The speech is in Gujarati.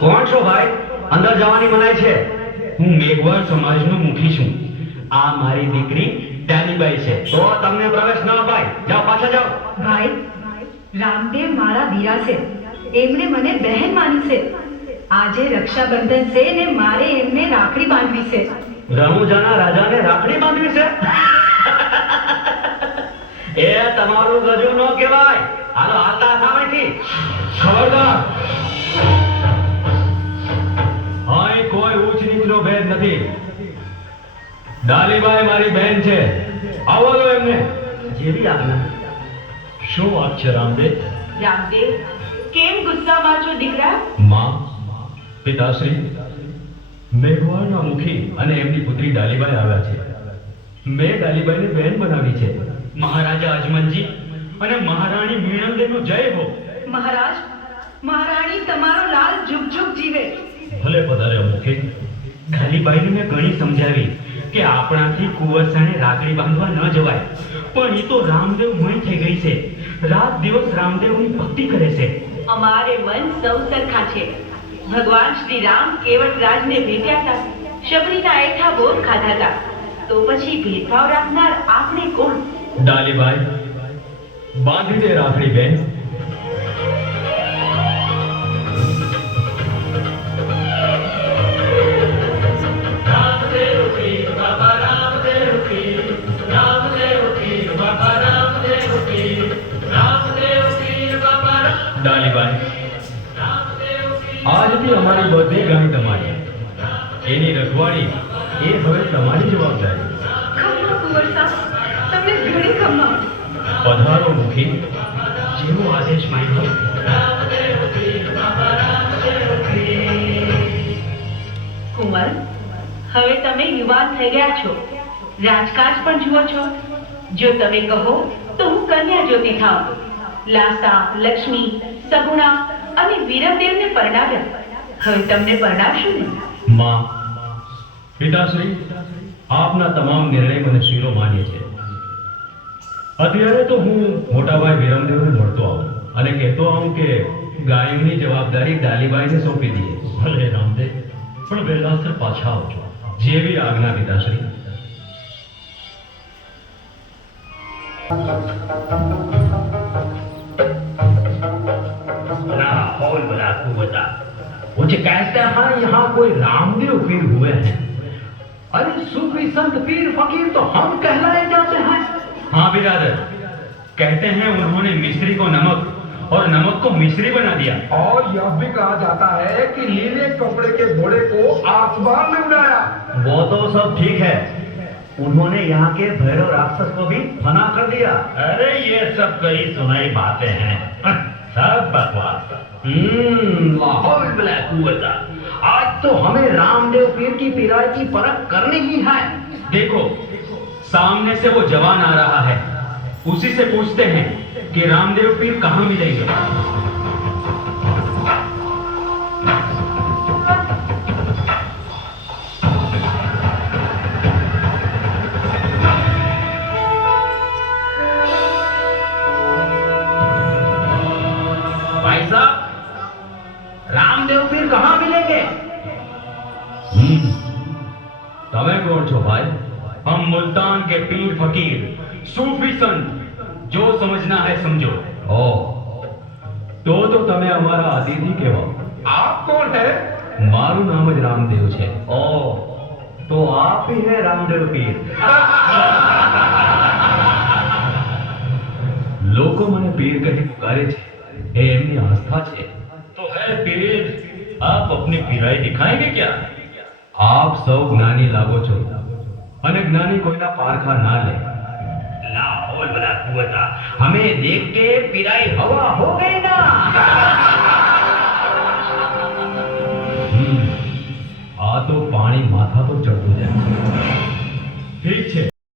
કોણ છો ભાઈ? અંદર જવાની મનાઈ છે. હું મેઘવાળ સમાજનો મુખી છું. આ મારી દીકરી ડાલીબાઈ છે. તો તમને પ્રવેશ ન અપાય. જાઓ, પાછા જાઓ. ભાઈ, રામદેવ મારા વીરા છે. એમણે મને બહેન માની છે. આજે રક્ષાબંધન છે ને મારે એમને રાખડી બાંધવી છે. રણુજાના રાજાને રાખડી બાંધવી છે? એ તમારું ગજુ ન કહેવાય. હાલો, હાલતા સામેથી. ખબરદાર! અહીં કોઈ ઊંચ નીચનો ભેદ નથી. ડાલીબાઈ મારી બહેન છે. આવવા દો એમને. જેવી આજ્ઞા. શું વાત છે રામદેવ? રામદેવ, કેમ ગુસ્સામાં છો દીકરા? માં, પિતાશ્રી, મેઘવાળના મુખી અને એમની પુત્રી ડાલીબાઈ આવ્યા છે. મેં ડાલીબાઈને બહેન બનાવી છે. મહારાજા અજમલજી અને મહારાણી મીણંદેનો જય હો. મહારાજ, મહારાણી તમારો લાલ જુગ જુગ જીવે. ભલે પધાર્યા મુખી. ડાલીબાઈને મેં ઘણી સમજાવી કે આપણાથી કુંવરસાને રાખડી બાંધવા ન જવાય, પણ એ તો રામદેવ મય થઈ ગઈ છે. રાત દિવસ રામદેવની ભક્તિ કરે છે. અમારે મન સૌ સરખા છે. ભગવાન શ્રી રામ કેવટરાજને ભેટ્યા હતા. શબરીના એઠા બોર ખાધા હતા. તો પછી ભેદભાવ રાખનાર આપણે કોણ? ડાલીબાઈ, બાંધી દે રાખડી બેન. ડાલીબાઈ, આજથી અમારી બધી ગાય તમારી. એની રખવાળી એ હવે તમારી જવાબદારી. ખમ્મા કુંવરસા, તમને ઘણી ખમ્મા. પધારો મુખી. જેવો આદેશ માંગ્યો. કુંવર, હવે તમે યુવાન થઈ ગયા છો. રાજકાજ પણ જુઓ છો. જો તમે કહો તો હું કન્યા જ્યોતિ થાઉં. લાસા, લક્ષ્મી, સગુણા અને વીરદેવને પરણાવ્યા. હવે તમને પરણાવશું ને? માં, પિતાશ્રી, આપના તમામ નિર્ણય મને શીરો માન્ય છે. અત્યારે તો હું મોટાભાઈ વિરમદેવને મળતો આવું અને કહેતો આવું કે ગાયોની જવાબદારી ડાલીબાઈને સોંપી દઈએ. ભલે રામદેવ, પણ વહેલાસર પાછા આવજો. જેવી આજ્ઞા પિતાશ્રી. लाहौल बला कुव्वता। मुझे कहते हैं यहाँ कोई रामदेव पीर हुए हैं। अरे सूफी संत पीर फकीर तो हम कहलाए जाते हैं। हाँ बिरादर, कहते हैं उन्होंने मिस्री को नमक और नमक को मिश्री बना दिया। और यह भी कहा जाता है कि नीले कपड़े के घोड़े को आसमान में उड़ाया। वो तो सब ठीक है, उन्होंने यहाँ के भैरव राक्षस को भी फना कर दिया। अरे ये सब कही सुनाई बातें हैं, सब बकवास। लाहौल बला कुव्वता। आज तो हमें रामदेव पीर की पीराई की परख करनी ही है। देखो, सामने से वो जवान आ रहा है, उसी से पूछते हैं कि रामदेव पीर कहाँ मिलेंगे। भाई साहब, रामदेव पीर कहाँ मिलेंगे? તમે કોણ છો ભાઈ? हम मुल्तान के पीर फकीर, सूफी संत, जो समझना है समझो। ओ, तो તમે અમારા અતિથિ કહેવાઓ। आप कौन है? મારું નામ જ રામદેવ છે। ओ, तो आप ही है रामदेव पीर। લોકો મને પીર કહી પુકારે છે, એ એમની આસ્થા છે। तो है पीर, आप अपनी पीराई दिखाएंगे क्या? આપ સૌ જ્ઞાની લાગો છો અને જ્ઞાની કોઈના પારખા ના લે। लाहौल बला कुव्वता। हमें देख के पीराई हवा हो गई ना। આ તો પાણી માથા પર ચડતું